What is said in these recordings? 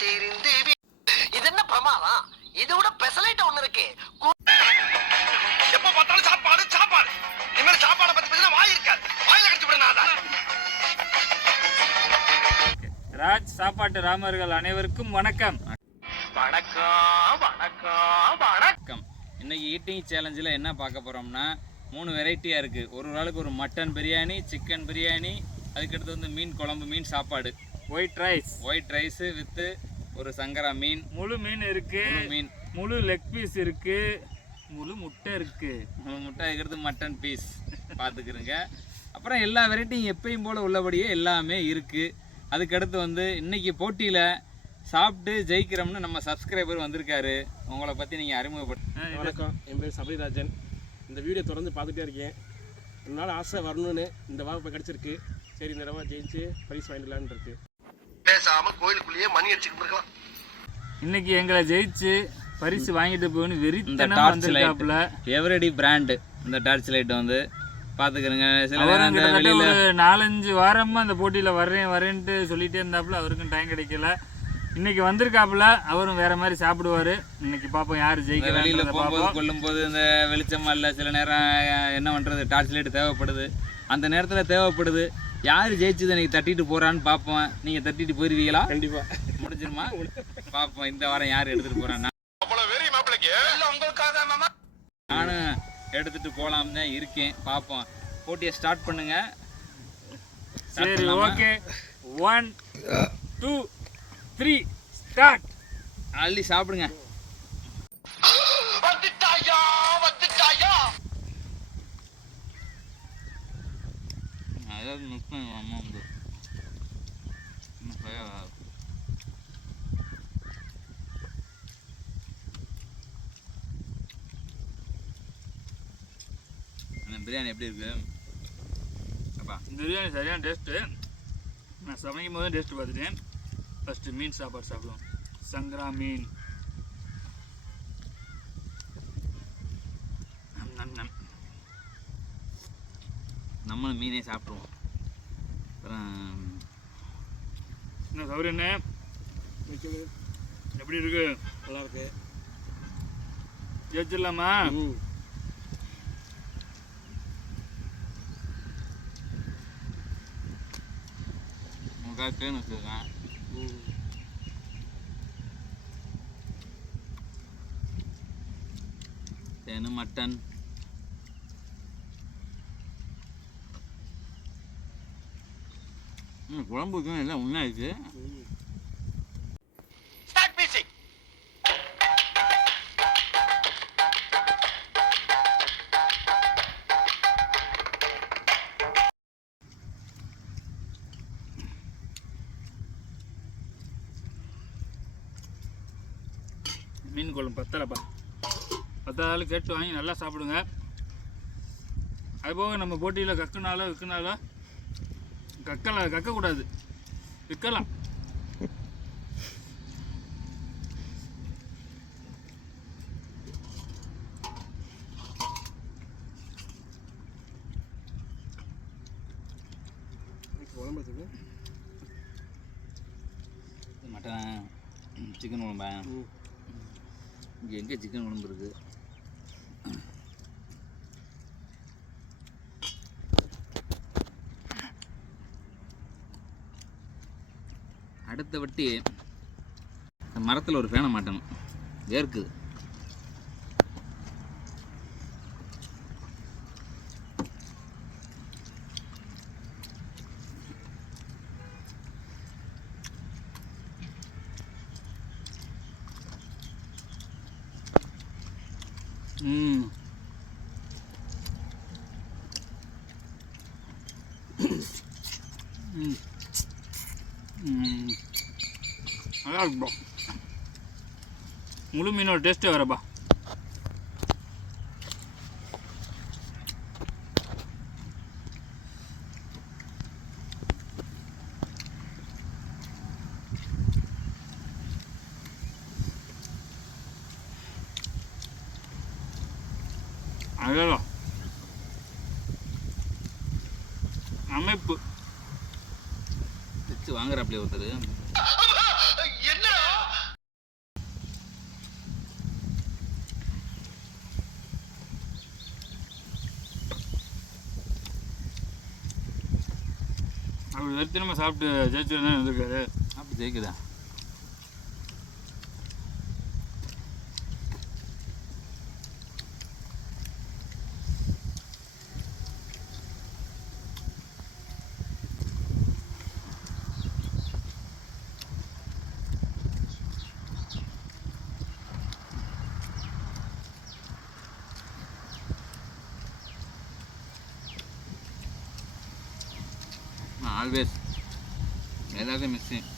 இது என்ன பிரமாதம்? இதை விட பெசலைட் ஒண்ணு இருக்கு. எப்ப பார்த்தாலும் சாப்பாடு சாப்பாடு. இனிமேல் சாப்பாடை பத்தி பேசினா வாய் இருக்காது. வாயில கடிச்சு விடுனாதா. ராஜ் சாப்பாட்டு ராமர்கள் அனைவருக்கும் வணக்கம். வணக்கம் வணக்கம் வணக்கம். இன்னைக்கு ஈட்டிங் சேலஞ்சில் என்ன பார்க்க போகிறோம்னா 3 வெரைட்டியாக இருக்குது. ஒரு நாளுக்கு ஒரு மட்டன் பிரியாணி, சிக்கன் பிரியாணி, அதுக்கடுத்து வந்து மீன் குழம்பு, மீன் சாப்பாடு, ஒயிட் ரைஸு வித்து ஒரு சங்கரா மீன், முழு மீன் இருக்குது, முழு லெக் பீஸ் இருக்குது, முழு முட்டை இருக்குது, முட்டை இருக்கிறது மட்டன் பீஸ் பார்த்துக்கிறங்க. அப்புறம் எல்லா வெரைட்டியும் எப்பயும் போல் உள்ளபடியே எல்லாமே இருக்குது. அதுக்கடுத்து வந்து இன்றைக்கி போட்டியில் சாப்பிட்டு ஜெயிக்கிறோம்னு நம்ம சப்ஸ்கிரைபர் வந்திருக்காரு. உங்களை பற்றி நீங்கள் அறிமுகப்படுத்த. வணக்கம், என் பேர் சபரிராஜன். இந்த வீடியோ தொடர்ந்து பார்த்துட்டே இருக்கேன். என்னால் ஆசை வரணும்னு இந்த வாரம் இப்போ கிடச்சிருக்கு. சரி, இந்த தடவை ஜெயிச்சு பரிசு வாங்கிடலான்னு இருக்கு. பேசாம கோயிலுக்குள்ளேயே மணி அடிச்சுட்டு இருக்கலாம். இன்னைக்கு எங்களை ஜெயிச்சு பரிசு வாங்கிட்டு போகணும் வெறித்தனமா வந்திருக்காப்புல. எவரடி பிராண்டு இந்த டார்ச் லைட் வந்து பார்த்துக்கிறேங்க. சில வெளியில் 4-5 வாரமாக அந்த போட்டியில் வரேன்ட்டு சொல்லிகிட்டே இருந்தாப்புல. அவருக்கும் டைம் கிடைக்கல. இன்னைக்கு வந்திருக்காப்புல. அவரும் வேற மாதிரி சாப்பிடுவார். இன்னைக்கு பார்ப்போம் யார் ஜெயிக்க. வெளியில் போகும்போது கொள்ளும்போது இந்த வெளிச்சமாக இல்லை, சில நேரம் என்ன பண்ணுறது, டார்ச் லைட் தேவைப்படுது. அந்த நேரத்தில் தேவைப்படுது. யார் ஜெயிச்சது இன்னைக்கு தட்டிட்டு போகிறான்னு பார்ப்போம். நீங்கள் தட்டிட்டு போயிருவீங்களா? கண்டிப்பாக முடிஞ்சிருமா? பார்ப்போம் இந்த வாரம் யார் எடுத்துகிட்டு போகிறான்னா. நானும் எடுத்துகிட்டு போகலாம் தான் இருக்கேன். பார்ப்போம். போட்டியை ஸ்டார்ட் பண்ணுங்க. சரி, ஓகே. 1 2 3 ஸ்டார்ட். அள்ளி சாப்பிடுங்க. அதாவது முக்கியம் அம்மா வந்து பிரியாணி எப்படி இருக்கு? அப்பா பிரியாணி சரியான டேஸ்ட்டு. நான் சமைக்கும் போது டேஸ்ட்டு பார்த்துட்டேன். ஃபஸ்ட்டு மீன் சாப்பாடு சாப்பிடுவோம். சங்கரா மீன். நம்மளும் மீனே சாப்பிடுவோம். அப்புறம் என்ன சௌரி என்ன எப்படி இருக்கு? நல்லா இருக்கு. ஜெயிச்சிடலாமா? தேன் வச்சுருக்கேன். தேன், மட்டன், குழம்புக்கு எல்லாம் ஒன்றாயிடுச்சு. மீன் குழம்பு பத்தலைப்பா. 10 ஆள் கேட்டு வாங்கி நல்லா சாப்பிடுங்க. அதுபோக நம்ம போட்டியில் விற்கனால கக்கக்கூடாது, விற்கலாம். மட்டன், சிக்கன் குழம்பா? இங்கே எங்கே சிக்கன் குழம்பு இருக்குது? அடுத்த வட்டி மரத்தில் ஒரு ஃபேனை மாட்டணும். வேர்க்குது. நல்லா இருக்குப்பா. முழு மீனோட டேஸ்ட்டே வரப்பா. அதான் அமைப்பு வச்சு வாங்குறாப்லையே ஒருத்தர். அவர் வெறுத்தனமாக சாப்பிட்டு ஜெயிச்சு தான் வந்திருக்காரு. அப்படி ஜெயிக்குதா? ஆல்வேஸ் ஏதாவது மிக்ஸிங்.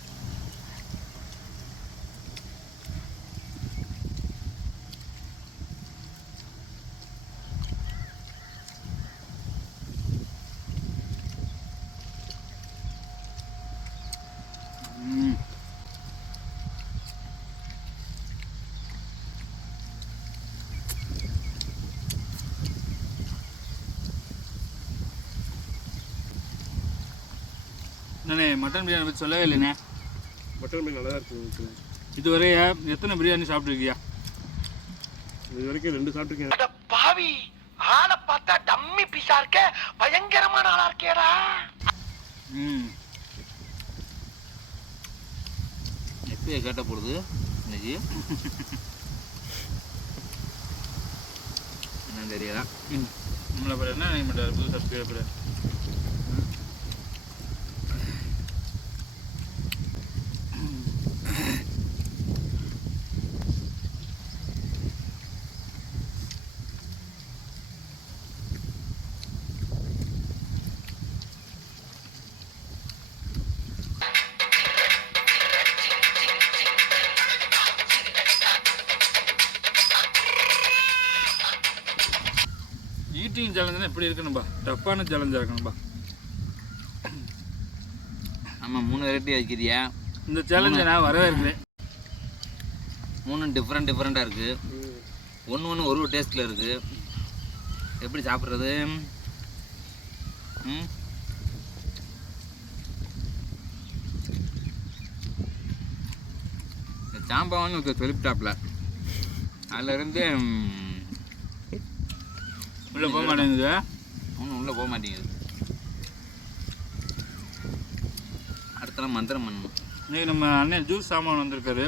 நானே மட்டன் பிரியாணி பற்றி சொல்லவே இல்லைண்ணே. மட்டன் பிரியாணி நல்லா தான் இருக்குது. இதுவரை எத்தனை பிரியாணி சாப்பிட்ருக்கியா? இது வரைக்கும் 2 சாப்பிட்ருக்கேன். அட பாவி, ஆளை பார்த்தா டம்மி பீஸா இருக்க, பயங்கரமான ஆளா இருக்கேடா. எப்பயே கேட்ட போடுது இன்னைக்கு என்னன்னு தெரியல. நம்மளை அப்புறம் என்ன நினைக்க மாட்டார் புது சப்ஸ்கிரைபர். ஈட்டிங் சேலஞ்சுனா எப்படி இருக்கணும்பா? டஃப்பான சேலஞ்சாக இருக்கணும்பா. ஆமாம், 3 வெரைட்டி வைக்கிறியா? இந்த சேலஞ்சை நான் வரவே இருக்கிறேன். 3 டிஃப்ரெண்ட்டாக இருக்குது. ஒன்று ஒரு டேஸ்ட்டில் இருக்குது. எப்படி சாப்பிட்றது? சாம்பான்னு ஒரு சொல்லிவிட்டாப்பில் அதிலிருந்து உள்ளே போக மாட்டேங்குது. ஒன்றும் உள்ளே போக மாட்டேங்குது. அடுத்தலாம் மந்திரம் பண்ணணும். இன்னைக்கு நம்ம அண்ணன் ஜூஸ் சாமான் வந்திருக்காரு.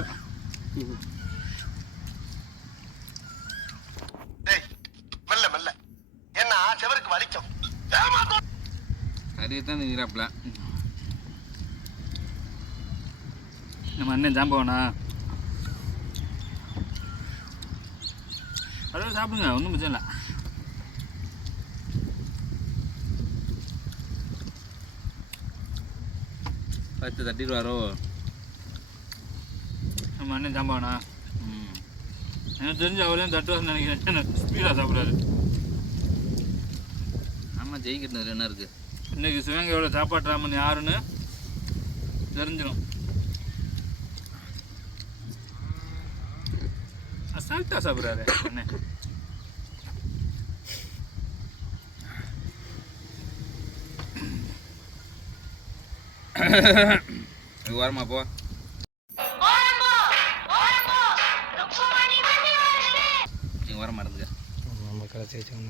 மெல்ல மெல்ல என்ன செவருக்கு வலிக்கும். சரியை தான் இருக்கிறாப்புல. நம்ம அண்ணன் ஜாம்பவனா அதாவது சாப்பிடுங்க, ஒன்றும் பிரச்சனை இல்லை. பத்து தட்டிடுவாரோ நம்ம அண்ணன் ஜாம்பவனா? எனக்கு தெரிஞ்சு அவரையும் தட்டுவார்னு நினைக்கிறேன். ஸ்பீடாக சாப்பிட்றாரு. ஆமாம், ஜெயிக்கிறது என்ன இருக்குது? இன்றைக்கி சிவகங்கையோட சாப்பாட்டு ராமன் யாருன்னு தெரிஞ்சிடும். அசால்ட்டாக சாப்பிட்றாரு அண்ணன். ஓரமா போ. நீ ஓரமா இருந்துக்க. நம்ம கடைசி வச்சோம்.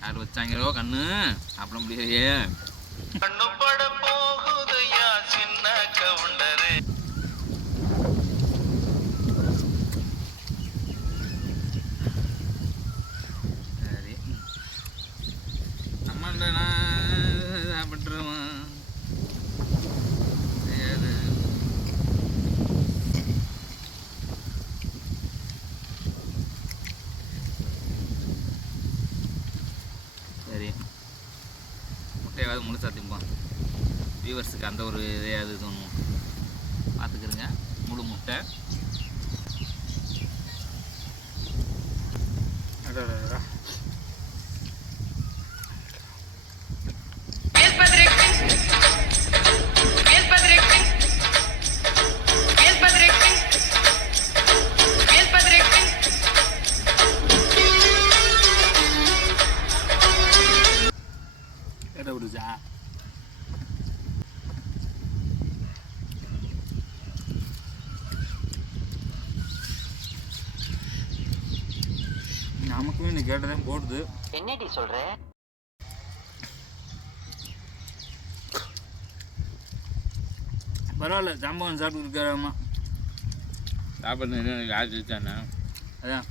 யார் வச்சாங்களோ கண்ணு சாப்பிட முடியலையே. கண்ணு பட போகுது யா சின்ன கவுண்டரே. சரி, நம்மள்ட சாப்பிட்ருவோம். சரி, முட்டையாவது முழுசா திம்போம். வியூவர்ஸுக்கு அந்த ஒரு இதையாவது தோணும். பார்த்துக்கிறங்க, முழு முட்டை. நமக்குமே நீ கேட்டதான் போடுது. என்னடி சொல்ற? பரவாயில்ல, சாம்பார் சாப்பிட்டு இருக்காராமா. சாப்பிட்றது யார் வச்சானே அதான்.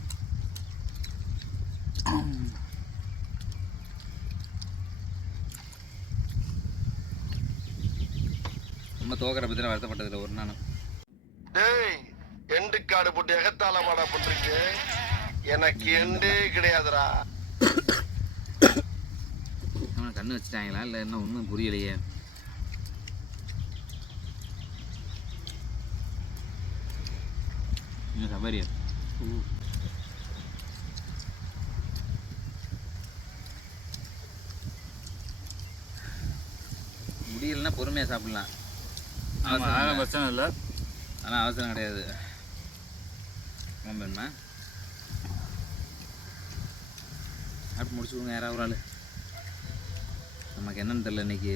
நம்ம தோக்கிற பற்றி வருத்தப்பட்டதில்லை ஒரு நானும். டேய், எண்டு காடு போட்டு எகத்தால மாடா பண்றீங்க. எனக்கு எண்டே கிடையாதுடா. கண்ணு வச்சுட்டாங்களா இல்லை என்ன ஒன்றும் புரியலையே. சபரியா முடியலன்னா பொறுமையாக சாப்பிடலாம். அவசரம் பிரச்சனை இல்லை, ஆனால் அவசரம் கிடையாது. வேணுமா சாப்பிட்டு முடிச்சுடுங்க யாராவது ஒரு ஆள். நமக்கு என்னன்னு தெரியல, இன்னைக்கு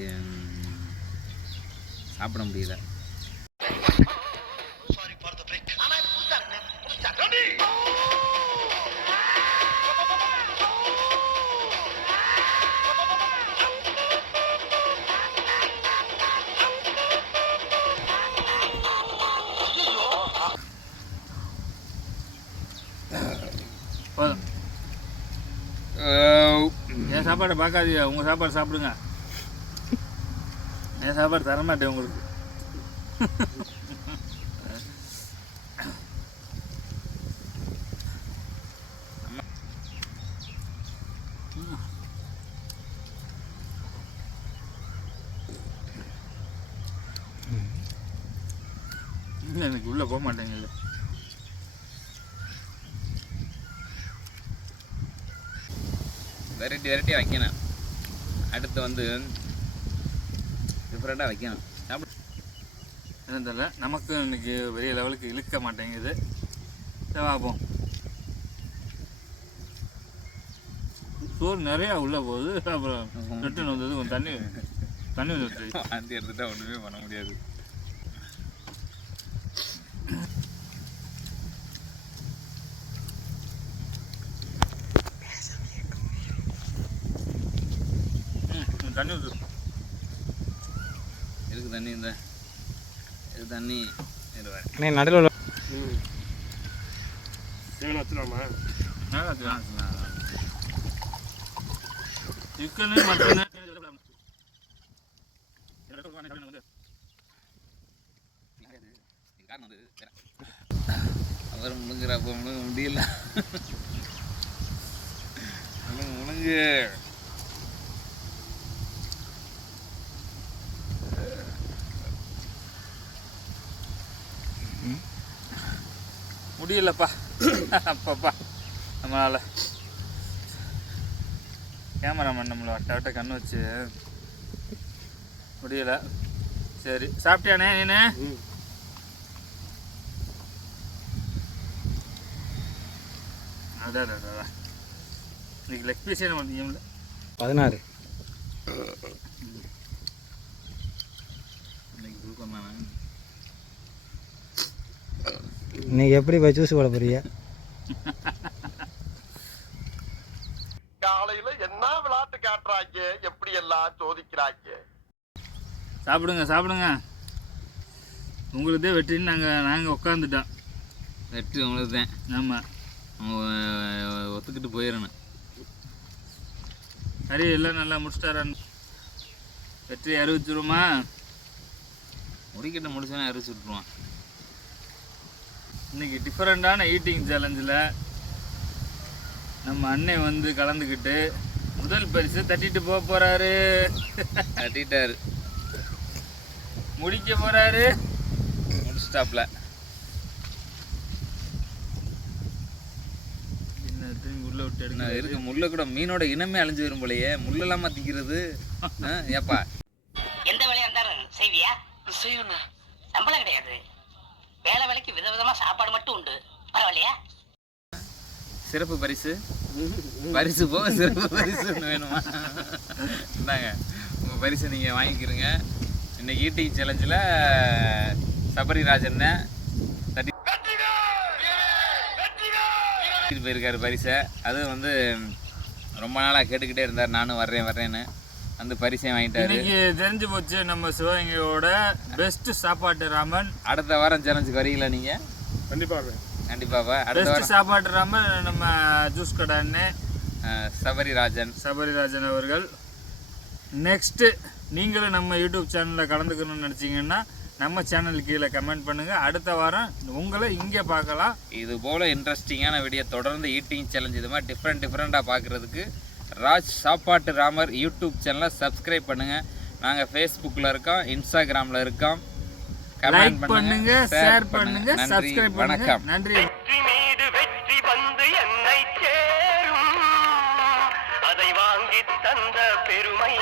சாப்பிட முடியல. என் சாப்பாடை பார்க்காதீங்க, உங்கள் சாப்பாடு சாப்பிடுங்க. என் சாப்பாடு தரமாட்டேன் உங்களுக்கு. எனக்கு உள்ளே போக மாட்டேங்குது. வெரைட்டி வைக்கணும். அடுத்து வந்து டிஃப்ரெண்ட்டாக வைக்கணும். சாப்பிட என்ன தெரியல, நமக்கு இன்னைக்கு பெரிய லெவலுக்கு இழுக்க மாட்டேங்குது. சரி பார்ப்போம். சோறு நிறையா உள்ளே போகுது. அப்புறம் ரிட்டன் வந்தது கொஞ்சம் தண்ணி வந்து வாந்தி எடுத்துட்டா ஒன்றுமே பண்ண முடியாது. தண்ணி ஊற்று. இருக்கு தண்ணி, இந்த இது தண்ணி அண்ணே நடுவில் வச்சுலாமா? சிக்கனு மட்டனு அவர் முழுங்குறப்ப முழுங்க முடியல. முழுங்கு முடியலப்பா. அப்பப்பா நம்மளால் கேமராமேன் நம்மளை வட்ட கண்ணு வச்சு முடியல. சரி சாப்பிட்டியானே நீனு? அதான் இன்னைக்கு லெக் பீஸே நம்ம டீமில் 16. இன்னைக்கு தூக்கம் தானே. இன்னைக்கு எப்படி போய் ஜூஸ் போட போறீங்க? காலையில என்ன விளையாட்டு காட்டுறாங்க, எப்படி எல்லாம் சோதிக்கிறாங்க. சாப்பிடுங்க. உங்களுதே வெற்றின்னு நாங்கள் உட்காந்துட்டோம். வெற்றி உங்களுக்கு தான். ஆமாம், அவங்க ஒத்துக்கிட்டு போயிடணும். சரி எல்லாம் நல்லா முடிச்சிட்டாரான்னு வெற்றி அறிவிச்சிருமா? முடிக்கிட்ட முடிச்சோன்னா அறிவிச்சு விட்ருவான். இன்றைக்கி டிஃப்ரெண்ட்டான ஈட்டிங் சேலஞ்சில் நம்ம அண்ணன் வந்து கலந்துக்கிட்டு முதல் பரிசு தட்டிட்டு போக போகிறாரு. தட்டிட்டாரு, முடிக்க போகிறாரு. முடிச்சிட்டாப்ல. என்ன திரும்பி உள்ளே விட்டு என்ன எடுக்க இருக்கு முள்ள கூட மீனோட இனமே அழிஞ்சு வரும் போலயே. முள்ளெல்லாமா திங்கிறது? ஏப்பா எந்த வேலையா இருந்தாலும் செய்வியா? செய்யணும். சம்பளம் கிடையாது, வேலை வேலைக்கு விதவிதமா சாப்பாடு மட்டும் உண்டு. பரவாயில்லையா? சிறப்பு பரிசு போக சிறப்பு பரிசு வேணுமா? இந்தாங்க உங்கள் பரிசு நீங்கள் வாங்கிக்கிறீங்க. இன்னைக்கு ஈட்டிங் சேலஞ்சில் சபரி ராஜன் தட்டி இது போயிருக்காரு பரிசை. அது வந்து ரொம்ப நாளாக கேட்டுக்கிட்டே இருந்தார், நானும் வர்றேன்னு அந்த பரிசையும் வாங்கிட்டாரு. இன்னைக்கு தெரிஞ்சு போச்சு நம்ம சிவகங்கையோட பெஸ்ட் சாப்பாட்டு ராமன். அடுத்த வாரம் சேலஞ்சுக்கு வரீங்களா நீங்கள்? கண்டிப்பாக கண்டிப்பாப்பா. அடுத்த பெஸ்ட் வாரம் சாப்பாட்டு ராமன் நம்ம ஜூஸ் கடை அண்ணன் சபரிராஜன் அவர்கள். நெக்ஸ்ட்டு நீங்களும் நம்ம யூடியூப் சேனலில் கலந்துக்கணும்னு நினச்சிங்கன்னா நம்ம சேனல் கீழே கமெண்ட் பண்ணுங்கள். அடுத்த வாரம் உங்களை இங்கே பார்க்கலாம். இது போல் இன்ட்ரெஸ்டிங்கான வீடியோ தொடர்ந்து ஈட்டிங் சேலஞ்ச் இது மாதிரி டிஃப்ரெண்ட்டாக பார்க்குறதுக்கு ராஜ் சாப்பாட்டு ராமர் யூடியூப் சேனலை சப்ஸ்கிரைப் பண்ணுங்கள். நாங்கள் ஃபேஸ்புக்கில் இருக்கோம், இன்ஸ்டாகிராமில் இருக்கோம். லைக் பண்ணுங்க, ஷேர் பண்ணுங்க, சப்ஸ்கிரைப் பண்ணுங்க. வணக்கம். நன்றி. வெற்றி மீது வெற்றி வந்து என்னை சேரும், அதை வாங்கி தந்த பெருமை